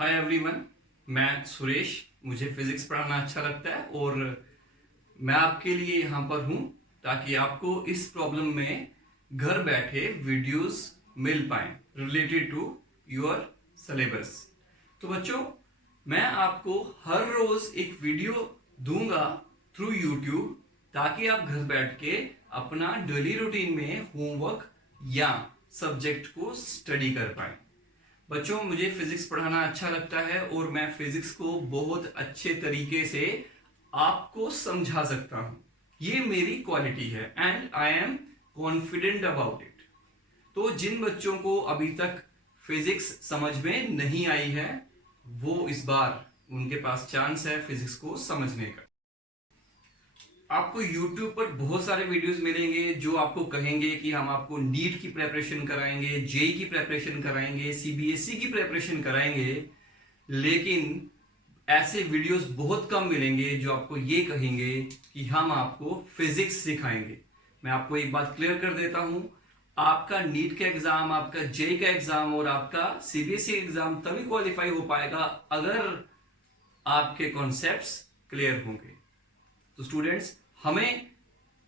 Hi everyone, मैं सुरेश। मुझे physics पढ़ाना अच्छा लगता है और मैं आपके लिए यहाँ पर हूँ ताकि आपको इस प्रॉब्लम में घर बैठे वीडियोस मिल पाएं रिलेटेड टू योर सिलेबस। तो बच्चों, मैं आपको हर रोज एक वीडियो दूंगा थ्रू यूट्यूब ताकि आप घर बैठ के अपना डेली रूटीन में होमवर्क या सब्जेक्ट को स्टडी कर पाएं। बच्चों, मुझे फिजिक्स पढ़ाना अच्छा लगता है और मैं फिजिक्स को बहुत अच्छे तरीके से आपको समझा सकता हूं। ये मेरी क्वालिटी है and I am confident about it. तो जिन बच्चों को अभी तक फिजिक्स समझ में नहीं आई है, वो इस बार उनके पास चांस है फिजिक्स को समझने का। आपको YouTube पर बहुत सारे वीडियोस मिलेंगे जो आपको कहेंगे कि हम आपको नीट की प्रेपरेशन कराएंगे, जेई की प्रेपरेशन कराएंगे, सीबीएसई की प्रेपरेशन कराएंगे, लेकिन ऐसे वीडियोस बहुत कम मिलेंगे जो आपको ये कहेंगे कि हम आपको फिजिक्स सिखाएंगे। मैं आपको एक बात क्लियर कर देता हूं, आपका नीट का एग्जाम, आपका जेई का एग्जाम और आपका सीबीएसई एग्जाम तभी क्वालिफाई हो पाएगा अगर आपके कॉन्सेप्ट्स क्लियर होंगे। तो स्टूडेंट्स, हमें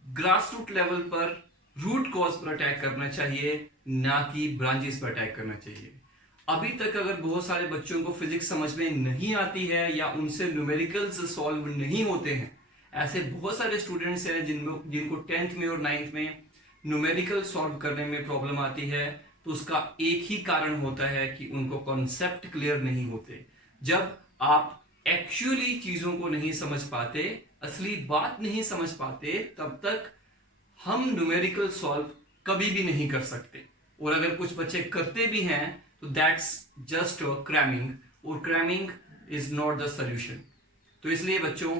ग्रास रूट लेवल पर रूट कॉज पर अटैक करना चाहिए, ना कि ब्रांचेस पर अटैक करना चाहिए। अभी तक अगर बहुत सारे बच्चों को फिजिक्स समझ में नहीं आती है या उनसे न्यूमेरिकल्स सॉल्व नहीं होते हैं, ऐसे बहुत सारे स्टूडेंट्स हैं जिनको 10th में और 9th में न्यूमेरिकल सॉल्व करने में प्रॉब्लम आती है। तो उसका एक ही कारण होता है कि उनको कॉन्सेप्ट क्लियर नहीं होते। जब आप एक्चुअली चीजों को नहीं समझ पाते, असली बात नहीं समझ पाते, तब तक हम न्यूमेरिकल सॉल्व कभी भी नहीं कर सकते। और अगर कुछ बच्चे करते भी हैं तो दैट्स जस्ट क्रैमिंग, और cramming is not the solution. तो इसलिए बच्चों,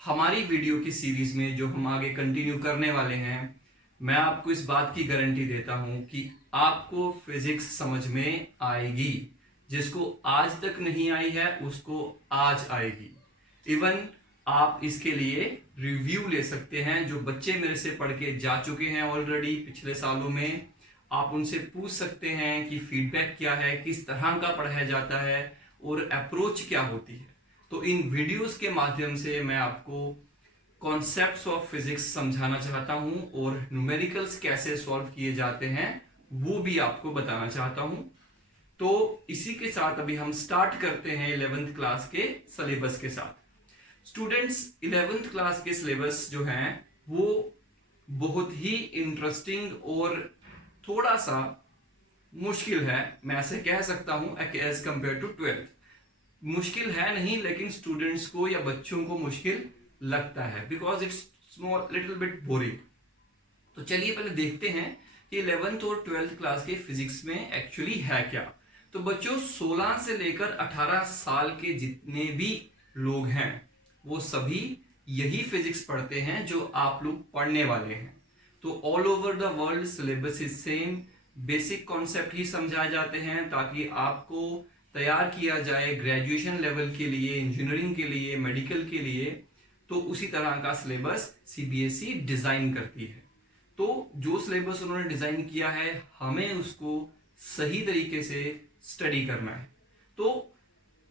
हमारी वीडियो की सीरीज में जो हम आगे कंटिन्यू करने वाले हैं, मैं आपको इस बात की गारंटी देता हूं कि आपको फिजिक्स समझ में आएगी। जिसको आज तक नहीं आई है उसको आज आएगी। इवन आप इसके लिए रिव्यू ले सकते हैं। जो बच्चे मेरे से पढ़ के जा चुके हैं ऑलरेडी पिछले सालों में, आप उनसे पूछ सकते हैं कि फीडबैक क्या है, किस तरह का पढ़ाया जाता है और अप्रोच क्या होती है। तो इन वीडियोस के माध्यम से मैं आपको कॉन्सेप्ट्स ऑफ फिजिक्स समझाना चाहता हूं और न्यूमेरिकल्स कैसे सॉल्व किए जाते हैं वो भी आपको बताना चाहता हूं। तो इसी के साथ अभी हम स्टार्ट करते हैं 11th क्लास के सिलेबस के साथ। स्टूडेंट्स, 11th क्लास के सिलेबस जो हैं वो बहुत ही इंटरेस्टिंग और थोड़ा सा मुश्किल है, मैं ऐसे कह सकता हूं एज कंपेयर टू 12th। मुश्किल है नहीं, लेकिन स्टूडेंट्स को या बच्चों को मुश्किल लगता है because it's small little bit boring. तो चलिए पहले देखते हैं कि 11th और 12th क्लास के फिजिक्स में एक्चुअली है क्या। तो बच्चों, 16 से लेकर 18 साल के जितने भी लोग हैं वो सभी यही फिजिक्स पढ़ते हैं जो आप लोग पढ़ने वाले हैं। तो all over the world syllabus is same, basic concept ही समझाए जाते हैं ताकि आपको तैयार किया जाए ग्रेजुएशन लेवल के लिए, इंजीनियरिंग के लिए, मेडिकल के लिए। तो उसी तरह का सिलेबस सीबीएसई डिजाइन करती है। तो जो सिलेबस उन्होंने डिजाइन किया है, हमें उसको सही तरीके से स्टडी करना है। तो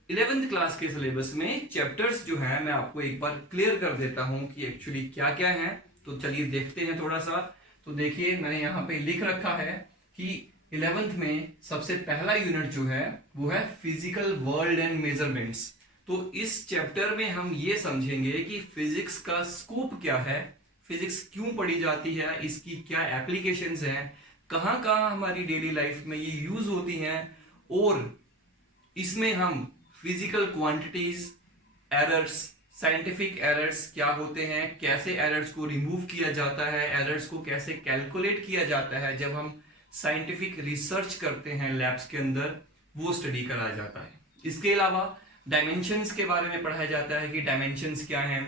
11th क्लास के सिलेबस में चैप्टर्स जो हैं मैं आपको एक बार क्लियर कर देता हूं कि एक्चुअली क्या क्या है। तो चलिए देखते हैं थोड़ा सा। तो देखिए, मैंने यहां पे लिख रखा है कि 11th में सबसे पहला यूनिट जो है वो है फिजिकल वर्ल्ड एंड मेजरमेंट्स। तो इस चैप्टर में हम ये समझेंगे कि फिजिक्स का स्कोप क्या है, फिजिक्स क्यों पढ़ी जाती है, इसकी क्या एप्लीकेशंस हैं, कहां कहां हमारी डेली लाइफ में ये यूज होती हैं, और इसमें हम physical quantities, errors, scientific errors क्या होते हैं, कैसे एरर्स को रिमूव किया जाता है, एरर्स को कैसे कैलकुलेट किया जाता है जब हम साइंटिफिक रिसर्च करते हैं लैब्स के अंदर, वो स्टडी कराया जाता है। इसके अलावा डायमेंशंस के बारे में पढ़ाया जाता है कि डायमेंशंस क्या हैं।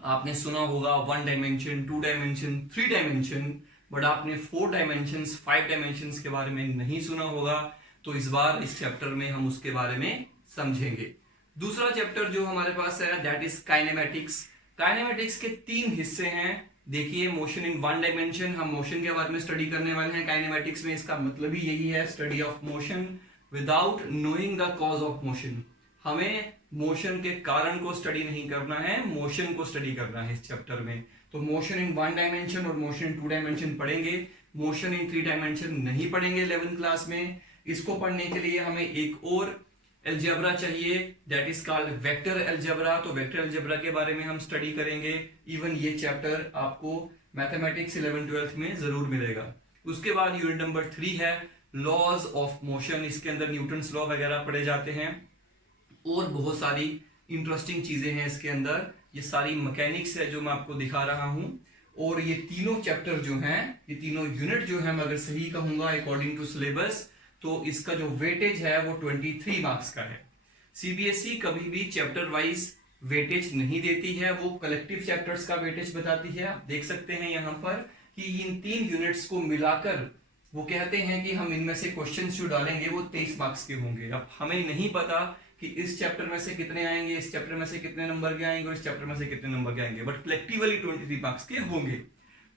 आपने सुना होगा 1 डायमेंशन, 2 डायमेंशन, 3 डायमेंशन, बट आपने 4 डायमेंशंस, 5 डायमेंशंस के बारे में नहीं सुना होगा। तो इस बार इस चैप्टर में हम उसके बारे में समझेंगे। दूसरा चैप्टर जो हमारे पास है दैट इज काइनेमेटिक्स। काइनेमेटिक्स के 3 हिस्से हैं। देखिए, मोशन इन 1 डायमेंशन, हम मोशन के बारे में स्टडी करने वाले हैं काइनेमेटिक्स में। इसका मतलब ही यही है, study of motion. Without knowing the cause of motion. हमें मोशन के कारण को स्टडी नहीं करना है, मोशन को स्टडी करना है इस चैप्टर में। तो मोशन इन 1 डायमेंशन और मोशन इन 2 डायमेंशन पढ़ेंगे, मोशन इन 3 डायमेंशन नहीं पढ़ेंगे 11th क्लास में। इसको पढ़ने के लिए हमें एक और अलजेब्रा चाहिए, that is called vector algebra. तो वेक्टर अलजेब्रा के बारे में हम स्टडी करेंगे। इवन ये चैप्टर आपको मैथमेटिक्स 11th-12th में जरूर मिलेगा। उसके बाद यूनिट नंबर 3 है लॉज ऑफ मोशन। इसके अंदर न्यूटन्स लॉ वगैरह पढ़े जाते हैं और बहुत सारी इंटरेस्टिंग चीजें हैं इसके अंदर। ये सारी मैकेनिक्स है जो मैं आपको दिखा रहा हूं। और ये तीनों चैप्टर जो हैं, ये तीनों यूनिट जो है, मैं अगर सही कहूंगा अकॉर्डिंग टू सिलेबस, तो इसका जो वेटेज है वो 23 मार्क्स का है। सीबीएसई कभी भी चैप्टर वाइज वेटेज नहीं देती है, वो कलेक्टिव चैप्टर्स का वेटेज बताती है। आप देख सकते हैं यहाँ पर कि इन 3 यूनिट्स को मिलाकर वो कहते हैं कि हम इनमें से क्वेश्चंस जो डालेंगे वो 23 मार्क्स के होंगे। अब हमें नहीं पता कि इस चैप्टर में से कितने आएंगे, इस चैप्टर में से कितने नंबर के आएंगे और इस चैप्टर में से कितने नंबर के आएंगे, बट कलेक्टिवली 23 मार्क्स के होंगे।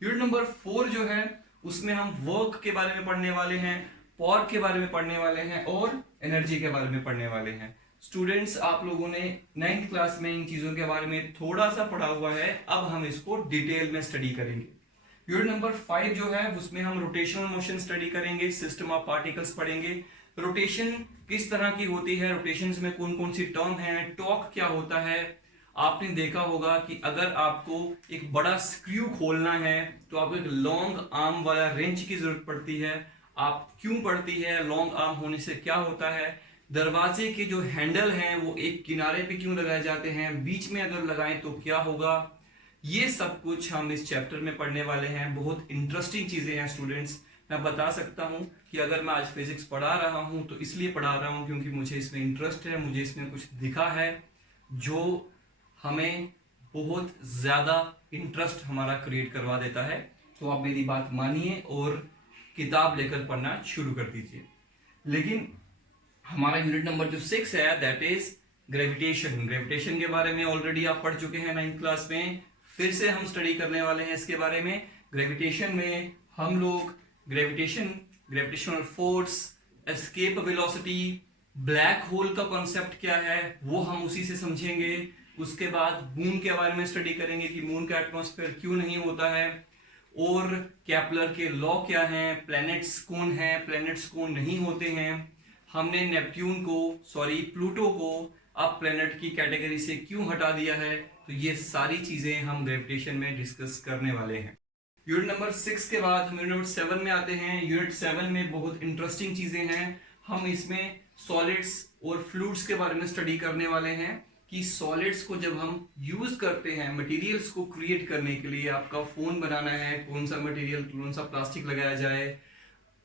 यूनिट नंबर 4 जो है उसमें हम वर्क के बारे में पढ़ने वाले हैं, पावर के बारे में पढ़ने वाले हैं और एनर्जी के बारे में पढ़ने वाले हैं। स्टूडेंट्स, आप लोगों ने 9th क्लास में इन चीजों के बारे में थोड़ा सा पढ़ा हुआ है, अब हम इसको डिटेल में स्टडी करेंगे। यूनिट नंबर 5 जो है उसमें हम रोटेशनल मोशन स्टडी करेंगे, सिस्टम ऑफ पार्टिकल्स पढ़ेंगे। रोटेशन किस तरह की होती है, रोटेशंस में कौन कौन सी टर्म है, टॉर्क क्या होता है। आपने देखा होगा कि अगर आपको एक बड़ा स्क्रू खोलना है तो आपको एक लॉन्ग आर्म वाला रेंच की जरूरत पड़ती है। आप क्यों पड़ती है, लॉन्ग आर्म होने से क्या होता है। दरवाजे के जो हैंडल हैं वो एक किनारे पे क्यों लगाए जाते हैं, बीच में अगर लगाएं तो क्या होगा। ये सब कुछ हम इस चैप्टर में पढ़ने वाले हैं। बहुत इंटरेस्टिंग चीजें हैं स्टूडेंट्स। मैं बता सकता हूं कि अगर मैं आज फिजिक्स पढ़ा रहा हूं तो इसलिए पढ़ा रहा हूं क्योंकि मुझे इसमें इंटरेस्ट है, मुझे इसमें कुछ दिखा है जो हमें बहुत ज्यादा इंटरेस्ट हमारा क्रिएट करवा देता है। तो आप मेरी बात मानिए और किताब लेकर पढ़ना शुरू कर दीजिए। लेकिन हमारा यूनिट नंबर जो 6 है दैट इज ग्रेविटेशन। ग्रेविटेशन के बारे में ऑलरेडी आप पढ़ चुके हैं 9th क्लास में, फिर से हम स्टडी करने वाले हैं इसके बारे में। ग्रेविटेशन में हम लोग gravitational force, escape velocity, black hole का कॉन्सेप्ट क्या है वो हम उसी से समझेंगे। उसके बाद मून के बारे में स्टडी करेंगे कि मून का एटमॉस्फेयर क्यों नहीं होता है और केपलर के लॉ क्या हैं, प्लैनेट्स कौन है, प्लैनेट्स कौन नहीं होते हैं। हमने प्लूटो को अब प्लैनेट की कैटेगरी से क्यों हटा दिया है। तो ये सारी चीजें हम ग्रेविटेशन में डिस्कस करने वाले हैं। यूनिट नंबर 6 के बाद हम यूनिट नंबर 7 में आते हैं। यूनिट 7 में बहुत इंटरेस्टिंग चीजें हैं। हम इसमें सॉलिड्स और फ्लूइड्स के बारे में स्टडी करने वाले हैं कि सॉलिड्स को जब हम यूज करते हैं मटेरियल्स को क्रिएट करने के लिए, आपका फोन बनाना है कौन सा मटेरियल, कौन सा प्लास्टिक लगाया जाए,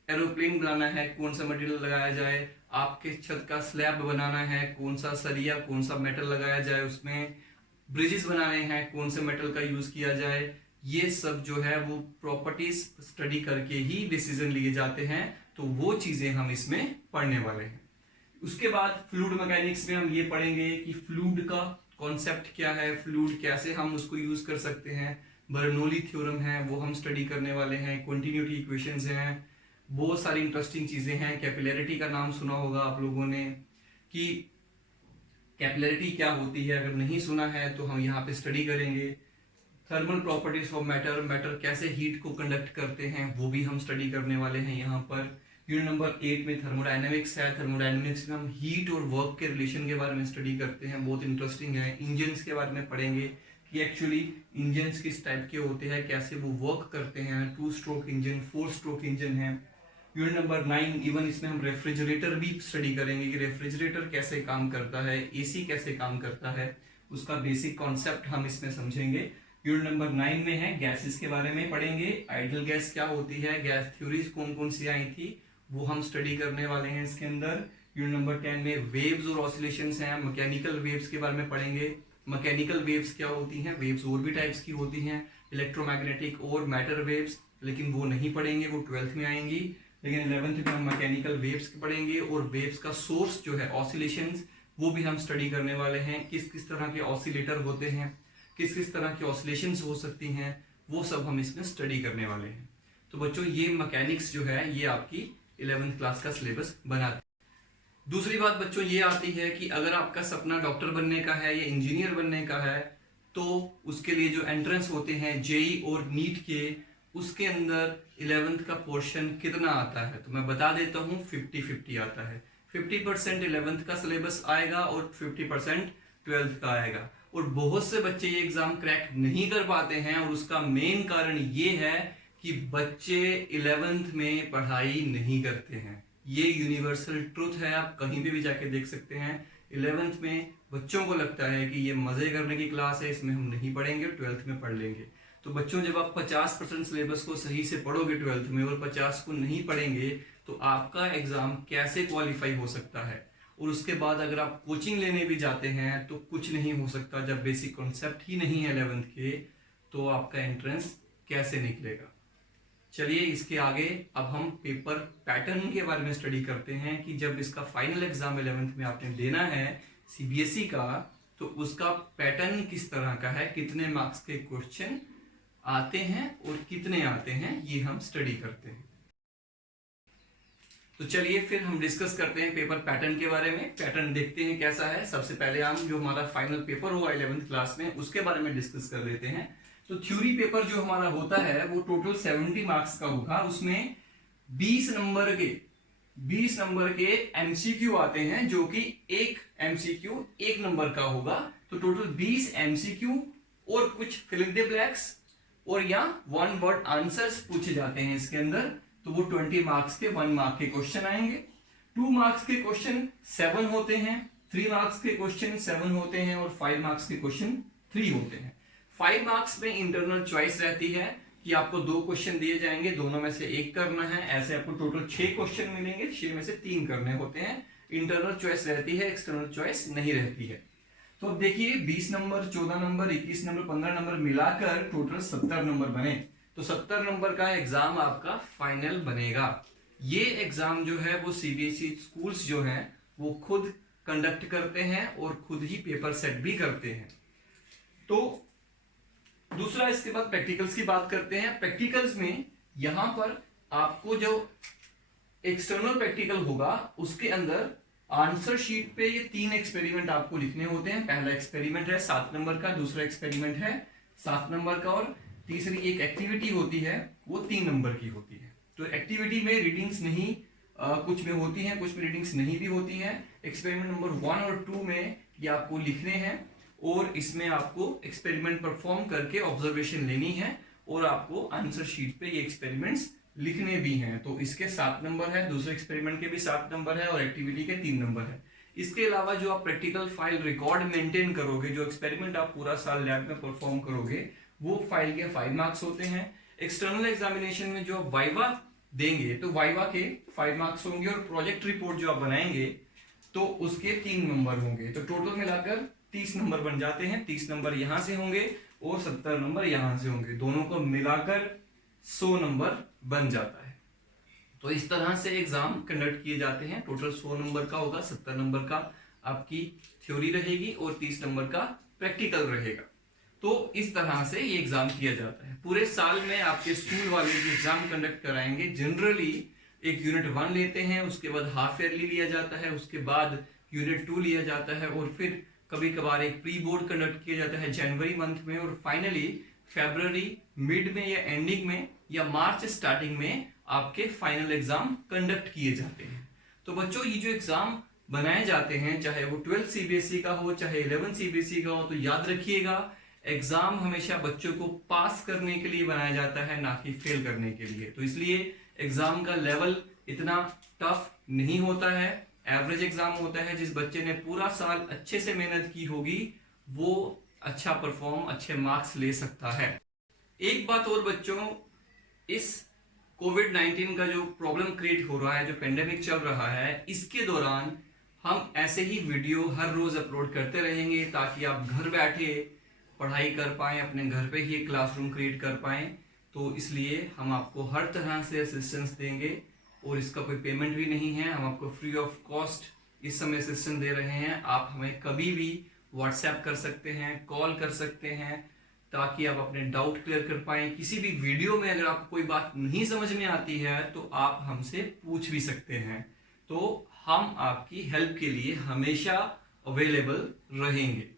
एरोप्लेन बनाना है कौन सा मटेरियल लगाया जाए, आपके छत का स्लैब बनाना है कौन सा सरिया, कौन सा मेटल लगाया जाए, उसमें ब्रिजेस बनाने हैं कौन से मेटल का यूज किया जाए। ये सब जो है वो प्रॉपर्टीज स्टडी करके ही डिसीजन लिए जाते हैं। तो वो चीजें हम इसमें पढ़ने वाले हैं। उसके बाद फ्लूइड मैकेनिक्स में हम ये पढ़ेंगे कि फ्लूइड का कॉन्सेप्ट क्या है, फ्लूइड कैसे हम उसको यूज कर सकते हैं। बर्नौली थ्योरम है वो हम स्टडी करने वाले हैं, कंटिन्यूटी इक्वेशंस हैं, बहुत सारी इंटरेस्टिंग चीजें हैं। कैपिलैरिटी का नाम सुना होगा आप लोगों ने कि कैपिलैरिटी क्या होती है, अगर नहीं सुना है तो हम यहाँ पे स्टडी करेंगे। Thermal properties of matter, matter कैसे हीट को कंडक्ट करते हैं वो भी हम स्टडी करने वाले हैं यहाँ पर। यूनिट नंबर 8 में थर्मोडायनेमिक्स है। थर्मोडायनेमिक्स में हम हीट और वर्क के रिलेशन के बारे में स्टडी करते हैं, बहुत इंटरेस्टिंग है। इंजन्स के बारे में पढ़ेंगे कि एक्चुअली इंजन्स किस टाइप के होते हैं, कैसे वो वर्क करते हैं। 2 स्ट्रोक इंजन, 4 स्ट्रोक इंजन है। यूनिट नंबर 9 इवन इसमें हम रेफ्रिजरेटर भी स्टडी करेंगे कि रेफ्रिजरेटर कैसे काम करता है, एसी कैसे काम करता है, उसका बेसिक कॉन्सेप्ट हम इसमें समझेंगे। यूनिट नंबर 9 में है गैसेस के बारे में पढ़ेंगे, आइडियल गैस क्या होती है, गैस थ्योरीज कौन कौन सी आई थी वो हम स्टडी करने वाले हैं इसके अंदर। यूनिट नंबर 10 में वेव्स और ऑसिलेशंस हैं, मैकेनिकल वेव्स के बारे में पढ़ेंगे। मैकेनिकल वेव्स क्या होती हैं, वेव्स और भी टाइप्स की होती हैं, इलेक्ट्रोमैग्नेटिक और मैटर वेव्स, लेकिन वो नहीं पढ़ेंगे, वो 12th में आएंगी। लेकिन 11th में हम मैकेनिकल वेव्स पढ़ेंगे और वेव्स का सोर्स जो है ऑसिलेशंस वो भी हम स्टडी करने वाले हैं। किस किस तरह के ऑसिलेटर होते हैं, किस किस तरह की ऑसिलेशंस हो सकती हैं, वो सब हम इसमें स्टडी करने वाले हैं। तो बच्चों ये मैकेनिक्स जो है ये आपकी 11th क्लास का सिलेबस बनाते हैं। दूसरी बात बच्चों ये आती है कि अगर आपका सपना डॉक्टर बनने का है या इंजीनियर बनने का है, तो उसके लिए जो एंट्रेंस होते हैं जेई और नीट के, उसके अंदर 11th का पोर्शन कितना आता है, तो मैं बता देता हूँ 50-50 आता है। 50% 11th का सिलेबस आएगा और 50% 12th का आएगा। और बहुत से बच्चे ये एग्जाम क्रैक नहीं कर पाते हैं, और उसका मेन कारण ये है कि बच्चे 11th में पढ़ाई नहीं करते हैं। ये यूनिवर्सल ट्रुथ है, आप कहीं पे भी जाके देख सकते हैं। 11th में बच्चों को लगता है कि ये मजे करने की क्लास है, इसमें हम नहीं पढ़ेंगे, 12th में पढ़ लेंगे। तो बच्चों, जब आप 50% सिलेबस को सही से पढ़ोगे 12th में और 50 को नहीं पढ़ेंगे, तो आपका एग्जाम कैसे क्वालिफाई हो सकता है। और उसके बाद अगर आप कोचिंग लेने भी जाते हैं तो कुछ नहीं हो सकता, जब बेसिक कॉन्सेप्ट ही नहीं है 11th के, तो आपका एंट्रेंस कैसे निकलेगा। चलिए इसके आगे अब हम पेपर पैटर्न के बारे में स्टडी करते हैं कि जब इसका फाइनल एग्जाम 11th में आपने देना है सीबीएसई का, तो उसका पैटर्न किस तरह का है, कितने मार्क्स के क्वेश्चन आते हैं और कितने आते हैं, ये हम स्टडी करते हैं। तो चलिए फिर हम डिस्कस करते हैं पेपर पैटर्न के बारे में। पैटर्न देखते हैं कैसा है। सबसे पहले हम जो हमारा फाइनल पेपर हुआ 11th क्लास में, उसके बारे में डिस्कस कर लेते हैं। तो थ्योरी पेपर जो हमारा होता है वो टोटल 70 मार्क्स का होगा। उसमें 20 नंबर के एमसीक्यू आते हैं, जो कि एक एमसीक्यू 1 नंबर का होगा। तो टोटल 20 एमसीक्यू और कुछ फिल इन द ब्लैंक्स और या 1 वर्ड आंसर्स पूछे जाते हैं इसके अंदर। तो वो 20 मार्क्स के 1 मार्क के क्वेश्चन आएंगे। 2 मार्क्स के क्वेश्चन 7 होते हैं, 3 मार्क्स के क्वेश्चन 7 होते हैं और 5 मार्क्स के क्वेश्चन 3 होते हैं। 5 मार्क्स में इंटरनल चॉइस रहती है कि आपको 2 क्वेश्चन दिए जाएंगे, दोनों में से 1 करना है। ऐसे आपको टोटल 6 क्वेश्चन मिलेंगे, 6 में से 3 करने होते हैं। इंटरनल चॉइस रहती है, एक्सटर्नल चॉइस नहीं रहती है। तो अब देखिए 20 नंबर, 14 नंबर, 21 नंबर, 15 नंबर मिलाकर टोटल 70 नंबर बने। तो 70 नंबर का एग्जाम आपका फाइनल बनेगा। ये एग्जाम जो है वो सीबीएसई स्कूल्स जो हैं वो खुद कंडक्ट करते हैं और खुद ही पेपर सेट भी करते हैं। तो दूसरा, इसके बाद प्रैक्टिकल्स की बात करते हैं। प्रैक्टिकल्स में यहां पर आपको जो एक्सटर्नल प्रैक्टिकल होगा उसके अंदर आंसर शीट पे ये 3 एक्सपेरिमेंट आपको लिखने होते हैं। पहला एक्सपेरिमेंट है 7 नंबर का, दूसरा एक्सपेरिमेंट है 7 नंबर का, और तीसरी एक एक्टिविटी होती है वो 3 नंबर की होती है। तो एक्टिविटी में रीडिंग्स नहीं कुछ में होती हैं, कुछ में रीडिंग्स नहीं भी होती हैं। एक्सपेरिमेंट नंबर 1 और 2 में ये आपको लिखने हैं और इसमें आपको एक्सपेरिमेंट परफॉर्म करके ऑब्जर्वेशन लेनी है और आपको आंसर शीट पे ये एक्सपेरिमेंट्स लिखने भी हैं। तो इसके 7 नंबर है, दूसरे एक्सपेरिमेंट के भी 7 नंबर है और एक्टिविटी के 3 नंबर है। इसके अलावा जो आप प्रैक्टिकल फाइल रिकॉर्ड मेंटेन करोगे, जो एक्सपेरिमेंट आप पूरा साल लैब में परफॉर्म करोगे, वो फाइल के 5 मार्क्स होते हैं। एक्सटर्नल एग्जामिनेशन में जो आप वाइवा देंगे तो वाइवा के 5 मार्क्स होंगे और प्रोजेक्ट रिपोर्ट जो आप बनाएंगे तो उसके 3 नंबर होंगे। तो टोटल मिलाकर 30 नंबर बन जाते हैं। 30 नंबर यहां से होंगे और 70 नंबर यहां से होंगे, दोनों को मिलाकर 100 नंबर बन जाता है। तो इस तरह से एग्जाम कंडक्ट किए जाते हैं। टोटल 100 नंबर का होगा, 70 नंबर का आपकी थ्योरी रहेगी और 30 नंबर का प्रैक्टिकल रहेगा। तो इस तरह से ये एग्जाम किया जाता है। पूरे साल में आपके स्कूल वाले जो एग्जाम कंडक्ट कराएंगे, जनरली एक यूनिट 1 लेते हैं, उसके बाद हाफ ईयरली लिया जाता है, उसके बाद यूनिट 2 लिया जाता है और फिर कभी कभार एक प्री बोर्ड कंडक्ट किया जाता है जनवरी मंथ में, और फाइनली फरवरी मिड में या एंडिंग में या मार्च स्टार्टिंग में आपके फाइनल एग्जाम कंडक्ट किए जाते हैं। तो बच्चों, ये जो एग्जाम बनाए जाते हैं, चाहे वो 12 सीबीएसई का हो चाहे 11 सीबीएसई का हो, तो याद रखिएगा एग्जाम हमेशा बच्चों को पास करने के लिए बनाया जाता है, ना कि फेल करने के लिए। तो इसलिए एग्जाम का लेवल इतना टफ नहीं होता है, एवरेज एग्जाम होता है। जिस बच्चे ने पूरा साल अच्छे से मेहनत की होगी वो अच्छा परफॉर्म, अच्छे मार्क्स ले सकता है। एक बात और बच्चों, इस कोविड-19 का जो प्रॉब्लम क्रिएट हो रहा है, जो पेंडेमिक चल रहा है, इसके दौरान हम ऐसे ही वीडियो हर रोज अपलोड करते रहेंगे ताकि आप घर बैठे पढ़ाई कर पाएं, अपने घर पे ही एक क्लासरूम क्रिएट कर पाएं। तो इसलिए हम आपको हर तरह से असिस्टेंस देंगे और इसका कोई पेमेंट भी नहीं है। हम आपको फ्री ऑफ कॉस्ट इस समय असिस्टेंस दे रहे हैं। आप हमें कभी भी व्हाट्सएप कर सकते हैं, कॉल कर सकते हैं, ताकि आप अपने डाउट क्लियर कर पाएं। किसी भी वीडियो में अगर आपको कोई बात नहीं समझ में आती है तो आप हमसे पूछ भी सकते हैं। तो हम आपकी हेल्प के लिए हमेशा अवेलेबल रहेंगे।